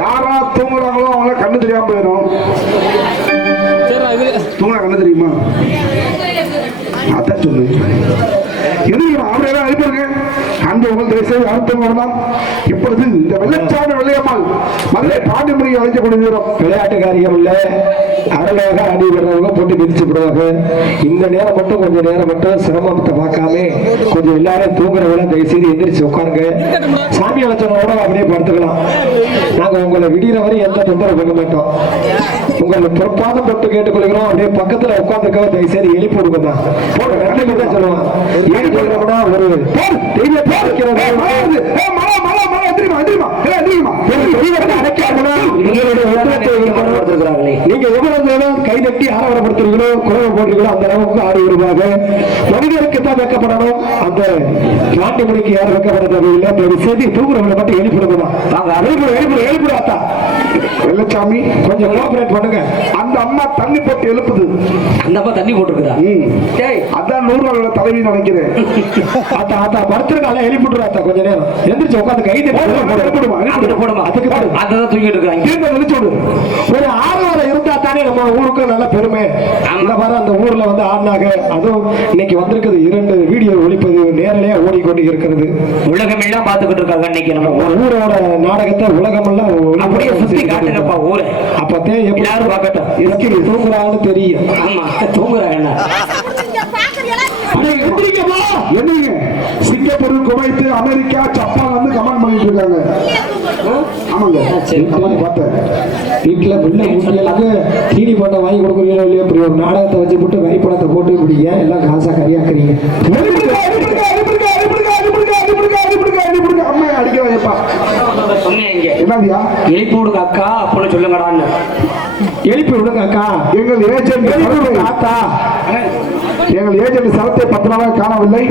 யாரா தூங்குறாங்களோ அவங்க கண்ணு தெரியாம போயிடும். தூங்குற கண்ணு தெரியுமா? அதான் சொல்லு. எதுக்கு அவரை அனுப்பிடுங்க அன்பு உங்கள் தேசிய அர்த்தம் வரலாம்? இப்பொழுது இந்த வெள்ளச்சாமி வெள்ளையம்மாள் மதுரை பாண்டிமுறையை அழைக்க கொண்டிருக்கிறோம். விளையாட்டுக்காரியம் இல்ல. ஆடி வர்றவங்க போட்டு மிதிச்சு விடுவாங்க. இந்த நேரம் மட்டும் கொஞ்சம் நேரம் மட்டும் சிரமத்தை பார்க்காம கொஞ்சம் எல்லாரும் தூங்குறவங்க தயவு செய்து எந்திரிச்சு உட்காருங்க. சாமி அழைச்சவங்களோட அப்படியே படுத்துக்கலாம். நாங்க உங்களை விடிகிற வரை எந்த தொந்தரவு பண்ண மாட்டோம். உங்களை பொறுப்பான தொட்டு கேட்டுக்கொள்கிறோம். அப்படியே பக்கத்துல உட்காந்துருக்க தயவு செய்து எழுப்பி விடுங்கம்மா போட ரெண்டு தான் சொல்லுவான். எழுப்பி விடுறோம்னா ஒரு வெளிப்படுத்துகிறார்களே. நீங்க எவ்வளவு நேரம் கை தட்டி ஆரவரப்படுத்துறீங்களோ குரவை போடுறீங்களோ அந்த அளவுக்கு ஆடி வருவாங்க. மனிதருக்கு தான் வைக்கப்படணும். அந்த நாட்டு மணிக்கு யாரும் வைக்கப்பட தேவையில்லை. தயவு செய்து தூங்குறவங்களை மட்டும் எழுப்பிடுங்கம்மா எழுப்பிடு எழுப்பிடு எழுப்பிடு வெள்ளச்சாமி கொஞ்சம் கோஆபரேட் பண்ணுங்க. அந்த அம்மா தண்ணி போட்டு எழுப்புது. அந்த அம்மா தண்ணி போட்டுருக்குதா. டேய். அதான் நூறு நாள் தலைவி நினைக்கிறேன். ஆத்தா ஆத்தா படுத்துருக்கால எழுப்பிடுறா ஆத்தா கொஞ்ச நேரம். எந்திரிச்சு உட்காந்து கை எழுப்பிடுமா, அதுக்கு போடுமா? அதுக்கு போடு. அதுதான் தூங்கிட்டு இருக்காங்க தீர்ந்த நினைச்சு விடு. ஒரு ஆர்வம் இருந்தா தானே நம்ம ஊருக்கு நல்ல பெருமை. அந்த மாதிரி அந்த ஊர்ல வந்து ஆடினாங்க அதுவும் இன்னைக்கு வந்திருக்குது இரண்டு வீடியோ ஒளிப்பதிவு நேரலையா ஓடிக்கொண்டு இருக்கிறது உலகம் எல்லாம் பாத்துக்கிட்டு இருக்காங்க இன்னைக்கு நம்ம ஊர். ஊரோட நாடகத்தை உலகமெல்லாம் அப்படியே சுத்தி. காட்டுங்கப்பா ஊரை அப்பத்தே எல்லாரும் பார்க்கட்டும் எதுக்கு தூங்குறாங்கன்னு தெரியும் ஆமா தூங்குறாங்க. என்னங்க? சிங்கப்பூர் குவைத்து அமெரிக்கா ஜப்பான் வந்து கமெண்ட் பண்ணிட்டு இருக்காங்க. ஆமாங்க. பார்த்தேன். வீட்டுல பிள்ளை குட்டிகளுக்கு தீனி பண்ண வாங்கி கொடுக்குறீங்களோ இல்லையோ இப்படி ஒரு நாடகத்தை வச்சு போட்டு வரிப்பணத்தை போட்டு இப்படி ஏன் எல்லாம் காசா கரியாக்குறீங்க எழுப்பிடுங்க, எழுப்பிடுங்க, எழுப்பிடுங்க, எழுப்பிடுங்க, எழுப்பிடுங்க, எழுப்பிடுங்க, எழுப்பிடுங்க, எழுப்பிடுங்க. அம்மா அடிக்கிறாங்கப்பா சொன்னேன் இங்க என்னதியா எழுப்பி விடுங்க அக்கா அப்படின்னு சொல்லுங்கடான்னு. எழுப்பி விடுங்க அக்கா எங்கள் ஏஜென்ட் ஆத்தா எங்கள் ஏஜென்ட் சரத்தை பத்திரமாக காணவில்லை.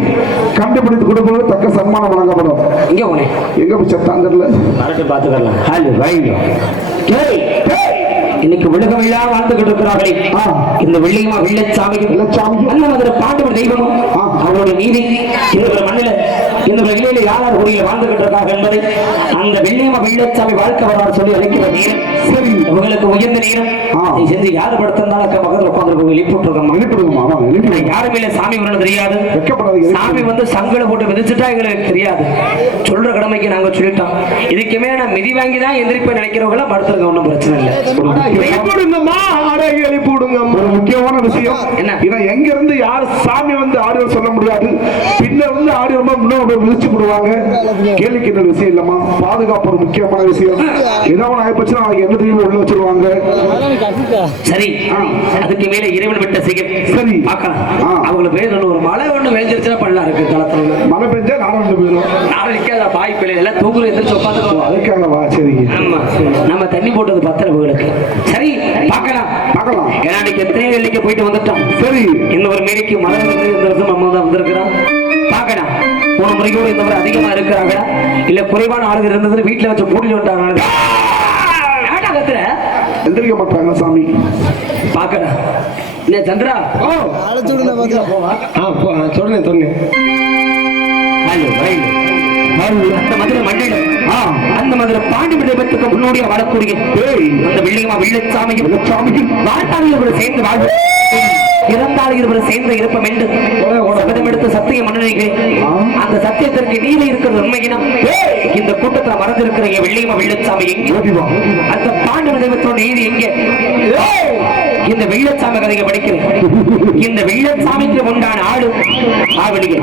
கண்டுபிடித்து கொடுப்பது தக்க சன்மானம் வழங்கப்படும். இங்க போனேன் எங்க போய் செத்தாந்தர்ல வரட்டு பாத்துக்கலாம் ஹலோ வைங்க இன்னைக்கு உலகம் எல்லாம் வாழ்ந்துகிட்டு இருக்கிறார்களே. ஆ. இந்த வெள்ளியமா. நல்ல மதுரை பாண்டவர் தெய்வமும் ஆ. அவருடைய நீதி. ஒரு மண்ணில இந்த ஒரு வெளியில யார் யார் குடியில் வாழ்ந்துகிட்டு இருக்காங்க என்பதை அந்த வெள்ளியமா வெள்ளச்சாமி வாழ்க்கை வரலாறு சொல்லி அழைக்கிறது உங்களுக்கு உயர்ந்த நேரம். நீ செஞ்சு யாரு படுத்திருந்தாலும் அக்கா பக்கத்துல உட்காந்துருக்கோங்க எழுப்பிட்டுருக்கோம் எழுப்பிடுங்கம்மா ஆமா எழுப்பிடுங்க யாருமே இல்ல சாமி வரணும் தெரியாது. சாமி வந்து சங்கல போட்டு விதிச்சுட்டா எங்களுக்கு தெரியாது. சொல்ற கடமைக்கு நாங்க சொல்லிட்டோம். இதுக்குமே நான் மிதி வாங்கி தான் எந்திரிப்பேன் நினைக்கிறவங்கள படுத்துருக்க ஒன்றும் பிரச்சனை இல்லை. எழுப்பிடுங்கம்மா ஆடை எழுப்பிடுங்கம்மா ஒரு முக்கியமான விஷயம். என்ன? இதை எங்க இருந்து யார் சாமி வந்து ஆடியோ சொல்ல முடியாது. பின்ன வந்து ஆடியோ முன்னோட விழிச்சு விடுவாங்க கேள்விக்கு இந்த விஷயம் இல்லம்மா. பாதுகாப்பு ஒரு முக்கியமான விஷயம். ஏதாவது ஆயிப்போச்சுன்னா தெரியுமா உள்ள வச்சிருவாங்க. சரி. அதுக்கு மேல இறைவன் விட்ட செய்ய சரி. அவங்களுக்கு பேர் ஒண்ணு ஒரு மழை ஒண்ணு வெளுந்துருச்சுன்னா பண்ணலாம் இருக்கு தளத்துல மழை பெஞ்சா நானும் வந்து போயிடும் நாளைக்கு அதை பாய் பிள்ளை. எல்லாம் உட்காந்துக்கோ அதுக்காக வா சரி ஆமா. நம்ம தண்ணி போட்டது பத்தல உங்களுக்கு சரி பார்க்கலாம். பார்க்கலாம். ஏன்னா இன்னைக்கு எத்தனை வெள்ளிக்கு போயிட்டு வந்துட்டோம். சரி. ஒரு மேடைக்கு மழை வந்து இந்த வருஷம் நம்ம தான் வந்திருக்கிறோம் பார்க்கலாம் போன முறைக்கு இந்த முறை அதிகமா இருக்கிறாங்களா இல்ல குறைவான ஆளுங்க இருந்தது வீட்டுல வச்சு ஏன்டா கத்துற எந்திரிக்க மாட்டாங்க சாமி. பார்க்கலாம் என்ன சந்திரா? ஓ. ஆ சொல்லுங்க ஆ, சொல்றேன் அந்த மதுரை அந்த மதுரை பாண்டி விடயத்துக்கு முன்னோடியா வரக்கூடிய ஏய் அந்த வெள்ளியமா வெள்ளச்சாமியும் வெள்ளச்சாமியும் வாழ்த்தாளிகள் சேர்ந்து வாழ்வு இறந்தாள் இருவர் சேர்ந்து இருப்பம் என்று சபதம் எடுத்து சத்தியம் மன்னிக்கிறேன் அந்த சத்தியத்திற்கு நீதி இருக்கிறது உண்மையினம் இந்த கூட்டத்துல மறந்திருக்கிற என் வெள்ளியமா வெள்ளச்சாமி எங்கே? அந்த பாண்டவ தெய்வத்தோட நீதி எங்கே? இந்த வெள்ளச்சாமி கதையை படிக்கிறேன். இந்த வெள்ளச்சாமிக்கு உண்டான ஆடு ஆவலிಗೆ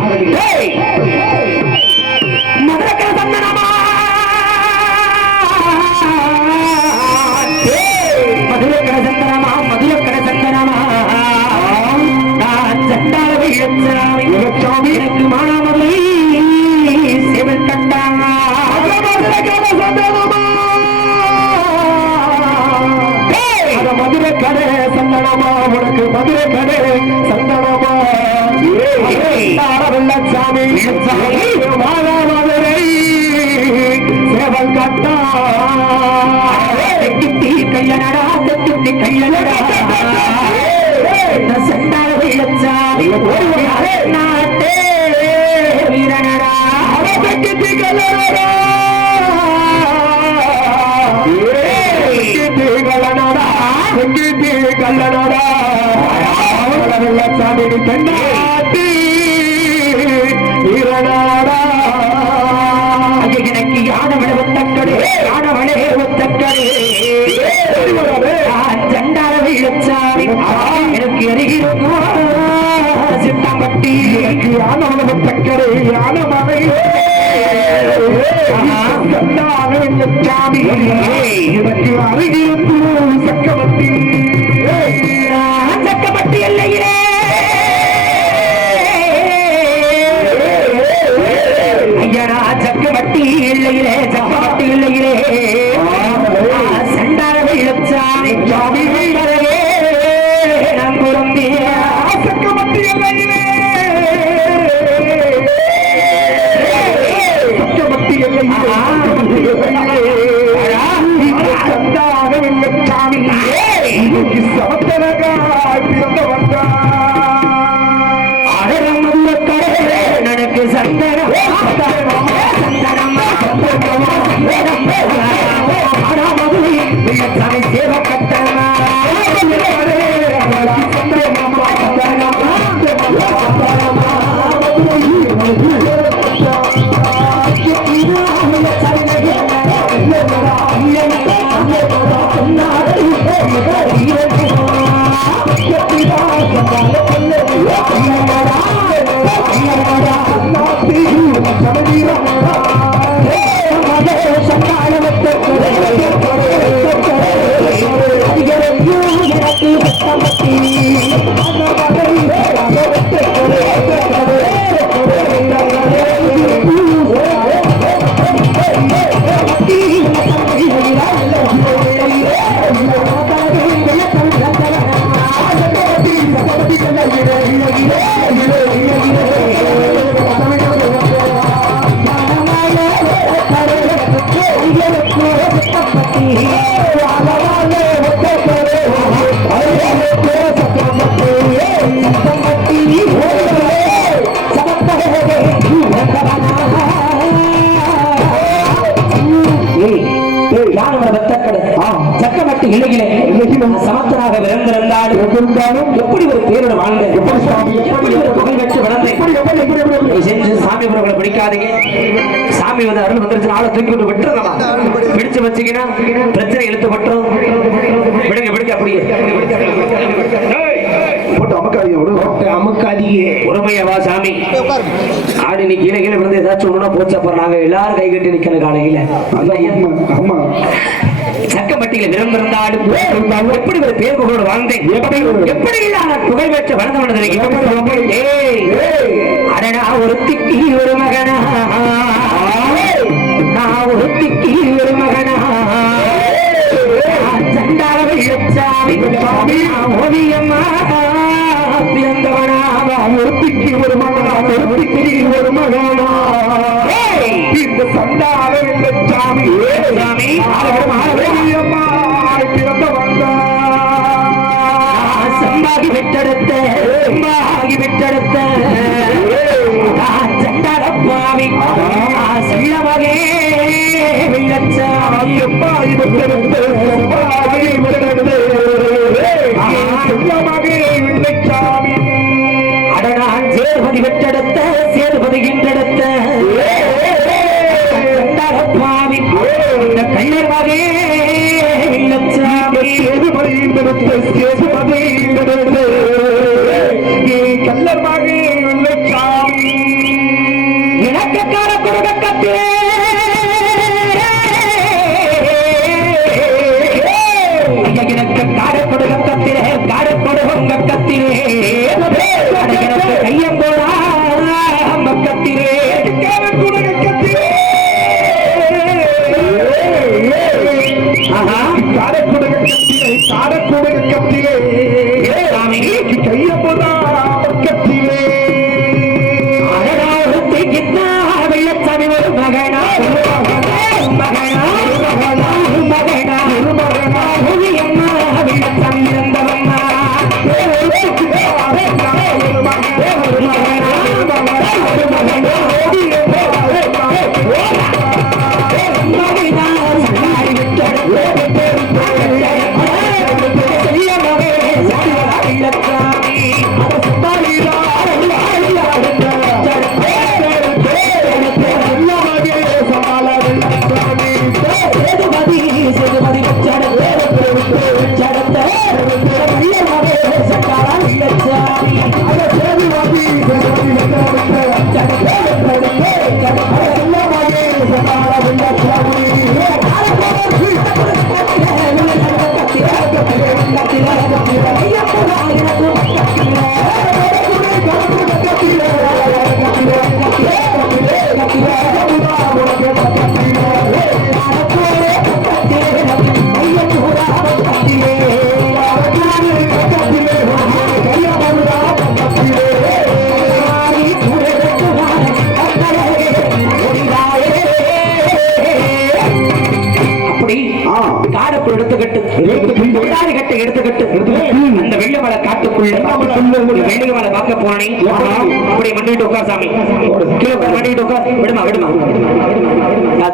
நாட்டே வீரனடா அவசக்கு சாமி தென்னாட்டி சித்தாம்பட்டி யானவள தக்கரை யானமலை சாமி எனக்கு அருகிருந்து சண்டார வெள்ளச்சாமி சாமி சக்கமட்டு பிரச்சனை இழுத்துப்பட்டுரும் விடுங்க விடுங்க அப்படியே. உரிமையவா சாமி. ஆடு நீ கீழே கீழே விழுந்து ஏதாச்சும் ஒண்ணுனா போச்சு. அப்புறம் நாங்க எல்லாரும் கை கட்டி நிக்கணும் காலையில. சக்கமட்டியில எப்படி ஒரு பேர் புகழோடு வாழ்ந்தேன்? எப்படி? எப்படி இல்லாத புகழ் பெற்ற வளர்ந்து ஏய் அடடா ஒருத்திக்கு ஒரு மகனா. நான் ஒருத்திக்கு ஒரு மகனா. சண்டாள வெள்ளச்சாமி ஓவியம்மா பிறந்தவனா ஒருத்திக்கு ஒரு மகனா ஒருத்திக்கு ஒரு மகனா! இந்த சண்டால வெள்ளச்சாமி சாமி ஆரோக்கியமா பிறந்த வந்தான் சம்பாகி விட்டெடுத்த சம்பாகி விட்டெடுத்த. சண்டாளப்பாவி செல்லவகே வெள்ளச்சாமி அப்பா இவத்தெடுத்து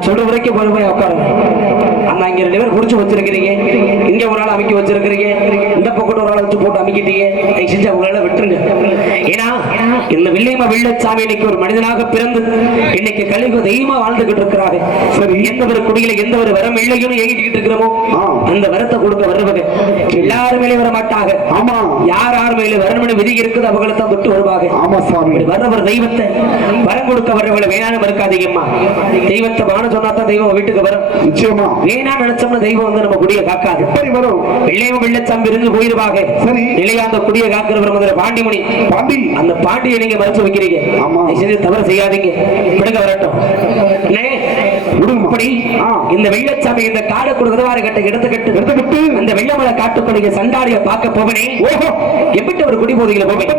சொல்ற வரைக்கும் பொறுமையா போய் அந்த இங்க ரெண்டு குடிச்சு வச்சிருக்கிறீங்க. இங்க ஒரு ஆள் அமைக்க வச்சிருக்கிறீங்க. இந்த பக்கம் ஒரு ஆள் வச்சு போட்டு அமைக்கிட்டீங்க. தயவு செஞ்சு அவங்களால விட்டுருங்க. ஏன்னா இந்த வில்லியம வெள்ளச்சாமி இன்னைக்கு ஒரு மனிதனாக பிறந்து இன்னைக்கு கலிக தெய்வமா வாழ்ந்துகிட்டு இருக்கிறாரு. சரி. எந்த ஒரு குடியில எந்த ஒரு வரம் இல்லையும் ஏங்கிட்டு இருக்கிறோமோ. அந்த வரத்தை கொடுக்க வருவங்க எல்லாரும் மேலே வர மாட்டாங்க. ஆமா. யார் யார் மேலே வரணும்னு விதி இருக்குது அவங்களை தான் விட்டு வருவாங்க. ஆமா சாமி. வர்றவர் தெய்வத்தை வரம் கொடுக்க வர்றவங்களை வேணாம் இருக்காதீங்கம்மா தெய்வத்தை வான சொன்னா தான் தெய்வம் வீட்டுக்கு வரும். நிச்சயமா. வேணாம் நினைச்சோம்னா தெய்வம் வந்து நம்ம குடிய காக்காது. எப்படி வரும்? வெள்ளையும் வெள்ளச்சாமி இருந்து போயிருவாங்க சரி. நிலையா அந்த குடிய காக்கிறவர் முதல்ல பாண்டிமணி. பாண்டி. அந்த பாண்டியை நீங்க மறைச்சு வைக்கிறீங்க. ஆமா. தவறு செய்யாதீங்க. விடுங்க வரட்டும். இப்படி. இந்த வெள்ளச்சாமி இந்த காடு கொடுக்கவாறு கட்ட எடுத்துக்கிட்டு எடுத்துக்கிட்டு. அந்த வெள்ளமலை காட்டுக்குள்ள சண்டாடிய பார்க்க போவனே ஓஹோ எப்படி ஒரு குடி போதையில போவேன்?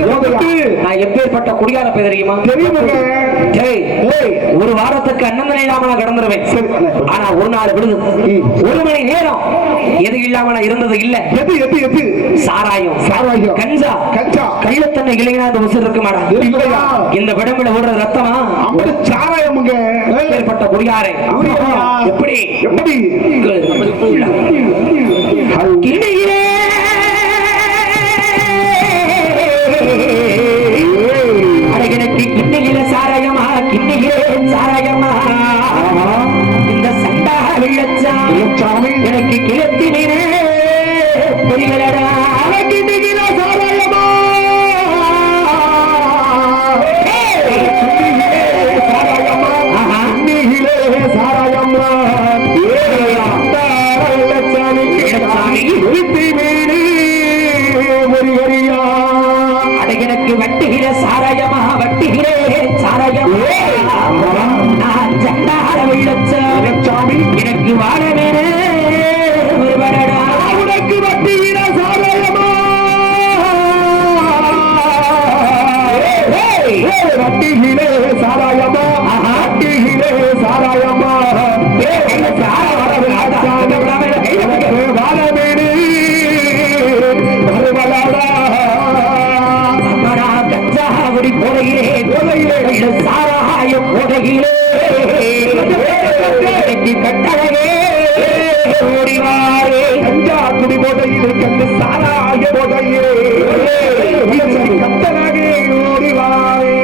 நான் எப்பேற்பட்ட குடியார போய் தெரியுமா ஏய். ஒரு வாரத்துக்கு அன்னந்தனை இல்லாம நான் கடந்துருவேன். ஆனா ஒரு நாள் விடுது. ஒரு மணி நேரம் எது இல்லாம நான் இருந்தது இல்ல எது எது எது சாராயம் சாராயம். கஞ்சா கஞ்சா. அந்த உசுர் இருக்க மாட்டா இல்லையா? இந்த விடம்புல ஓடுற ரத்தமா சாராயமுங்க ஏற்பட்ட குடியாரே. எப்படி? எப்படி? அட எனக்கு கிண்ணியில. சாராயமா? கிண்ணியிலே சாராயமா? இந்த சண்டா வெள்ளச்சா சாமி எனக்கு கிழத்தினே புரியலடா கிண்ணியில போதையிலே சாராய போதையிலே எனக்கு கட்டளையே ஓடிவாரே. கஞ்சா குடி போதையில் கண்டு சாராய போதையே. கத்தனாகே ஓடிவாரே.